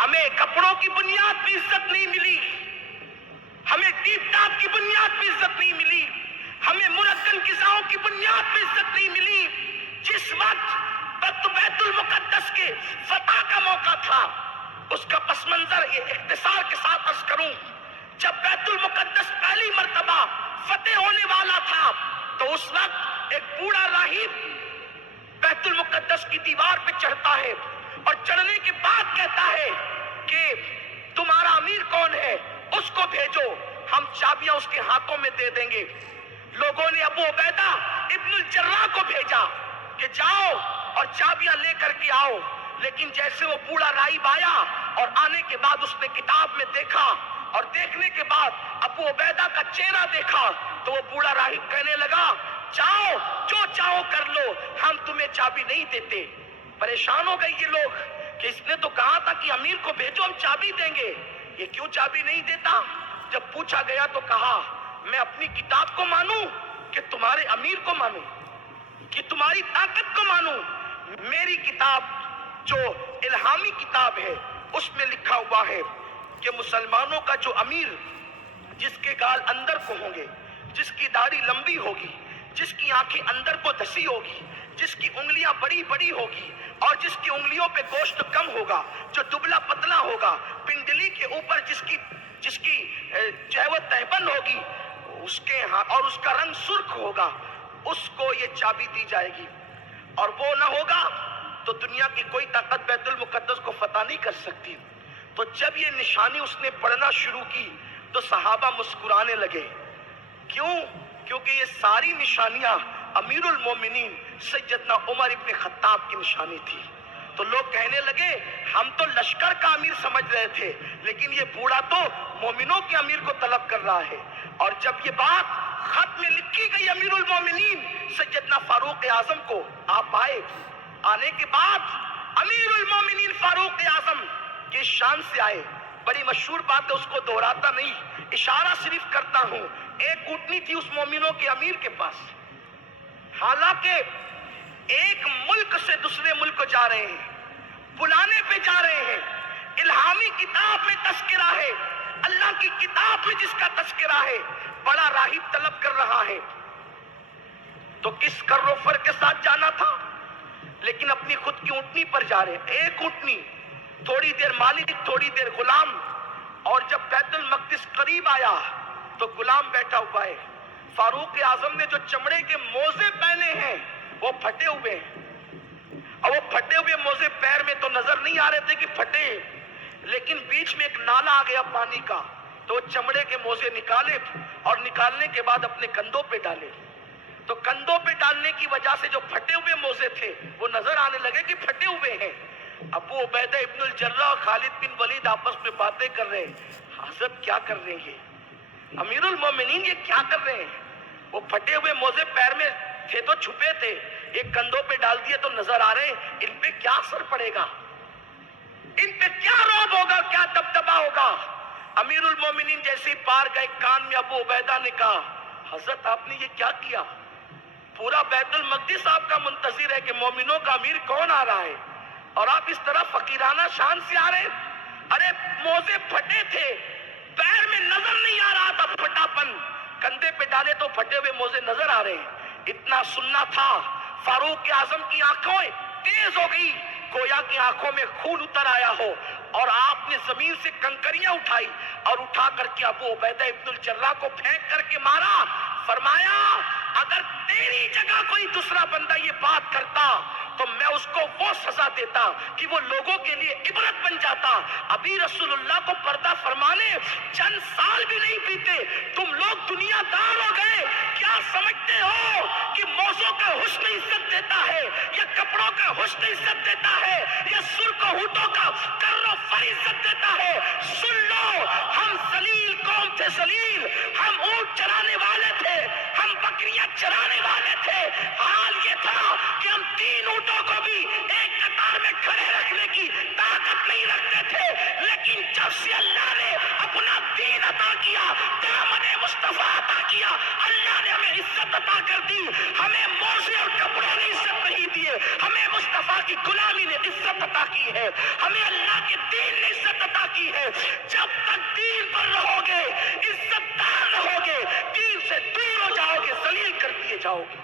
ہمیں کپڑوں کی بنیاد پہ عزت نہیں ملی، ہمیں ٹیپ ٹاپ کی بنیاد پہ عزت نہیں ملی، ہمیں مرگن غذاؤں کی بنیاد پہ عزت نہیں ملی۔ جس وقت بیت المقدس کے فتح کا موقع تھا، اس کا پس منظر یہ اختصار کے ساتھ عرض کروں، جب بیت المقدس پہلی مرتبہ فتح ہونے والا تھا تو اس وقت ایک بوڑھا راہب بیت المقدس کی دیوار پہ چڑھتا ہے اور چڑھنے کے بعد کہتا ہے کہ تمہارا امیر کون ہے، اس کو بھیجو، ہم چابیاں اس کے ہاتھوں میں دے دیں گے۔ لوگوں نے ابو عبیدہ ابن الجراح کو بھیجا کہ جاؤ اور چابیاں لے کر کے آؤ، لیکن جیسے وہ بوڑھا راہب آیا اور آنے کے بعد اس نے کتاب میں دیکھا اور دیکھنے کے بعد ابو عبیدہ کا چہرہ دیکھا تو وہ بوڑھا راہب کہنے لگا جاؤ جو چاہو کر لو، ہم تمہیں چابی نہیں دیتے۔ پریشان ہو گئے یہ لوگ کہ اس نے تو کہا تھا کہ امیر کو بھیجو ہم چابی دیں گے، یہ کیوں چابی نہیں دیتا؟ جب پوچھا گیا تو کہا میں اپنی کتاب کو مانوں کہ تمہارے امیر کو مانوں، کہ تمہاری طاقت کو مانوں؟ میری کتاب جو الہامی کتاب ہے اس میں لکھا ہوا ہے کہ مسلمانوں کا جو امیر، جس کے گال اندر کو ہوں گے، جس کی داڑھی لمبی ہوگی، جس کی آنکھیں اندر کو دسی ہوگی، جس کی انگلیاں بڑی بڑی ہوگی اور جس کی انگلیوں پہ گوشت کم ہوگا، جو دبلا پتلا ہوگا، پنڈلی کے اوپر جس کی جو ہے وہ تہبند ہوگی، اس کے اور اس کا رنگ سرخ ہوگا، اس کو یہ چابی دی جائے گی، اور وہ نہ ہوگا تو دنیا کی کوئی طاقت بیت المقدس کو فتح نہیں کر سکتی۔ تو جب یہ نشانی اس نے پڑھنا شروع کی تو صحابہ مسکرانے لگے۔ کیوں؟ کیونکہ یہ ساری نشانیاں امیر المومنین سیدنا عمر ابن خطاب کی نشانی تھی۔ تو لوگ کہنے لگے ہم تو لشکر کا امیر سمجھ رہے تھے، لیکن یہ بوڑھا تو مومنوں کے امیر کو طلب کر رہا ہے۔ اور جب یہ بات خط میں لکھی گئی امیر المومنین سیدنا فاروق اعظم کو، آپ آئے، آنے کے بعد امیر المومنین فاروق اعظم کے شان سے آئے۔ بڑی مشہور بات ہے، اس کو دہراتا نہیں، اشارہ صرف کرتا ہوں۔ ایک اونٹنی تھی اس مومنوں کے امیر کے پاس، حالانکہ ایک ملک سے دوسرے ملک کو جا رہے ہیں، بلانے پہ جا رہے ہیں، الہامی کتاب میں تذکرہ ہے، اللہ کی کتاب میں جس کا تذکرہ ہے، بڑا راہب طلب کر رہا ہے، تو کس کر و فر کے ساتھ جانا تھا، لیکن اپنی خود کی اونٹنی پر جا رہے ہیں۔ ایک اونٹنی، تھوڑی دیر مالک تھوڑی دیر غلام، اور جب بیت المقدس قریب آیا تو غلام بیٹھا ہوا ہے۔ فاروق اعظم نے جو چمڑے کے موزے پہنے ہیں وہ پھٹے ہوئے ہیں، اور وہ پھٹے ہوئے موزے پیر میں تو نظر نہیں آ رہے تھے کہ پھٹے، لیکن بیچ میں ایک نالا آ گیا پانی کا، تو وہ چمڑے کے موزے نکالے اور نکالنے کے بعد اپنے کندھوں پہ ڈالے۔ تو کندھوں پہ ڈالنے کی وجہ سے جو پھٹے ہوئے موزے تھے وہ نظر آنے لگے کہ پھٹے ہوئے ہیں۔ ابو عبیدہ ابن الجراح اور خالد بن ولید آپس میں باتیں کر رہے ہیں، حضرت کیا کر رہے ہیں، امیر المومنین یہ کیا کر رہے ہیں؟ وہ پھٹے ہوئے موزے پیر میں تھے تو چھپے تھے، ایک کندھوں پہ ڈال دیے تو نظر آ رہے ہیں، ان پہ کیا اثر پڑے گا، ان پہ کیا رعب ہوگا، کیا دبدبا ہوگا؟ امیر المومنین جیسے ہی پار گئے، کان میں ابو عبیدہ نے کہا حضرت آپ نے یہ کیا کیا؟ پورا بیت المقدس آپ کا منتظر ہے کہ مومنوں کا امیر کون آ رہا ہے، اور آپ اس طرح فقیرانہ شان سے آ رہے ہیں؟ ارے موزے پھٹے تھے، پیر میں نظر نہیں آ رہا تھا پھٹا پن، کندھے پہ ڈالے تو پھٹے ہوئے موزے نظر آ رہے ہیں۔ اتنا سننا تھا، فاروق اعظم کی آنکھوں تیز ہو گئی، گویا کی آنکھوں میں خون اتر آیا ہو، اور آپ نے زمین سے کنکریاں اٹھائی اور اٹھا کر کے ابو عبیدہ ابن الجراح کو پھینک کر کے مارا۔ فرمایا اگر تیری جگہ کوئی دوسرا بندہ یہ بات کرتا تو میں اس کو وہ سزا دیتا کہ وہ لوگوں کے لیے عبرت بن جاتا۔ ابھی رسول اللہ کو پردہ فرمانے چند سال بھی نہیں بیتے، تم لوگ دنیا دار ہو گئے۔ کیا سمجھتے ہو کہ موزوں کا حسن عزت دیتا ہے یا کپڑوں کا حسن عزت دیتا ہے یا سرخ ہونٹوں کا کر و فر عزت دیتا ہے؟ سن لو، ہم ذلیل قوم تھے، ذلیل، ہم اونٹ چرانے والے تھے، ہم بکریاں چرانے والے تھے۔ حال یہ تھا کہ ہم 3 اونٹوں کو بھی ایک قطار میں کھڑے رکھنے کی طاقت نہیں رکھتے تھے، لیکن جب سے اللہ نے اپنا دین عطا کیا، دامن مصطفیٰ عطا کیا، اللہ نے ہمیں عزت عطا کر دی۔ ہمیں موزے اور کپڑوں نے عزت نہیں دیے، ہمیں مصطفیٰ کی غلامی نے عزت عطا کی ہے، ہمیں اللہ کے دین نے عزت کی ہے. جب تک دین پر رہو گے عزت دار رہو گے, دین سے دور ہو جاؤ گے, ذلیل کر دیے جاؤ گے.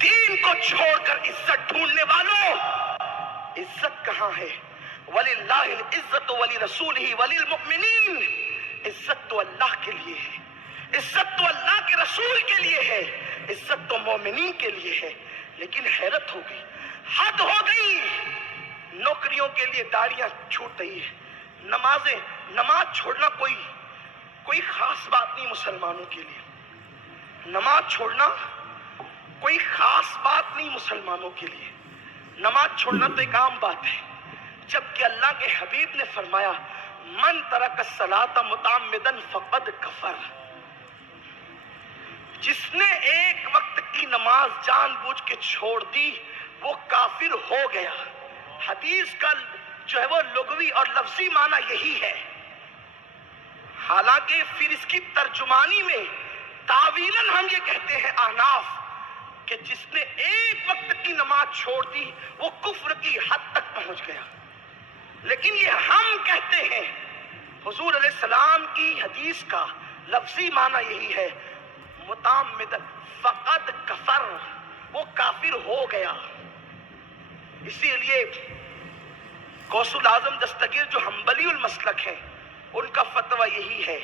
دین کو چھوڑ کر عزت ڈھونڈنے والوں, عزت کہاں ہے؟ وَلِلَّهِ الْعِزَّةُ وَلِرَسُولِهِ وَلِلْمُؤْمِنِينَ. عزت تو اللہ کے لیے ہے, عزت تو اللہ کے رسول کے لیے ہے, عزت تو مومنین کے لیے ہے. لیکن حیرت ہو گئی, حد ہو گئی. نوکریوں کے لیے داڑیاں چھوٹ رہی ہے, نماز چھوڑنا کوئی خاص بات نہیں مسلمانوں کے لیے. نماز چھوڑنا کوئی خاص بات نہیں مسلمانوں کے لیے. نماز چھوڑنا تو ایک عام بات ہے, جبکہ اللہ کے حبیب نے فرمایا من ترک الصلاۃ متعمدا فقد کفر. جس نے ایک وقت کی نماز جان بوجھ کے چھوڑ دی وہ کافر ہو گیا. حدیث کا جو ہے وہ لغوی اور لفظی معنی یہی ہے. حالانکہ پھر اس کی ترجمانی میں تعویلاً ہم یہ کہتے ہیں احناف کہ جس نے ایک وقت کی نماز چھوڑ دی وہ کفر کی حد تک پہنچ گیا. لیکن یہ ہم کہتے ہیں حضور علیہ السلام کی حدیث کا لفظی معنی یہی ہے متعمداً فقد کفر, وہ کافر ہو گیا. اسی لیے غوث الاعظم دستگیر جو حنبلی المسلک ہیں ان کا فتویٰ یہی ہے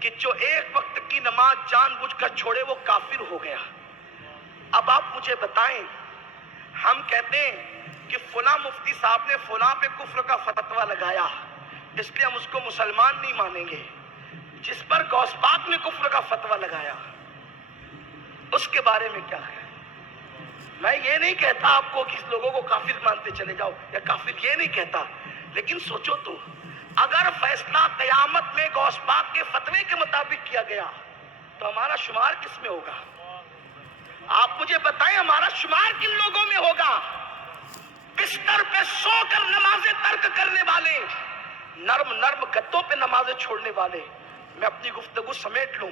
کہ جو ایک وقت کی نماز جان بوجھ کر چھوڑے وہ کافر ہو گیا. اب آپ مجھے بتائیں, ہم کہتے ہیں کہ فلاں مفتی صاحب نے فلاں پہ کفر کا فتویٰ لگایا اس لیے ہم اس کو مسلمان نہیں مانیں گے. جس پر غوث پاک نے کفر کا فتویٰ لگایا اس کے بارے میں کیا ہے؟ میں یہ نہیں کہتا آپ کو کہ لوگوں کو کافر مانتے چلے جاؤ یا کافر, یہ نہیں کہتا. لیکن سوچو تو اگر فیصلہ قیامت میں غوث پاک کے فتوے کے مطابق کیا گیا تو ہمارا شمار کس میں ہوگا؟ آپ مجھے بتائیں ہمارا شمار کن لوگوں میں ہوگا؟ بستر پہ سو کر نمازیں ترک کرنے والے, نرم گدوں پہ نمازیں چھوڑنے والے. میں اپنی گفتگو سمیٹ لوں.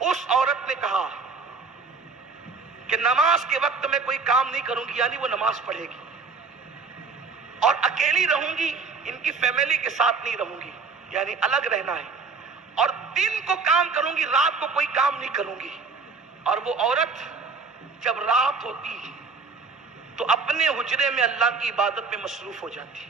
اس عورت نے کہا کہ نماز کے وقت میں کوئی کام نہیں کروں گی, یعنی وہ نماز پڑھے گی, اور اکیلی رہوں گی, ان کی فیملی کے ساتھ نہیں رہوں گی, یعنی الگ رہنا ہے, اور دن کو کام کروں گی, رات کو کوئی کام نہیں کروں گی. اور وہ عورت جب رات ہوتی تو اپنے حجرے میں اللہ کی عبادت میں مصروف ہو جاتی.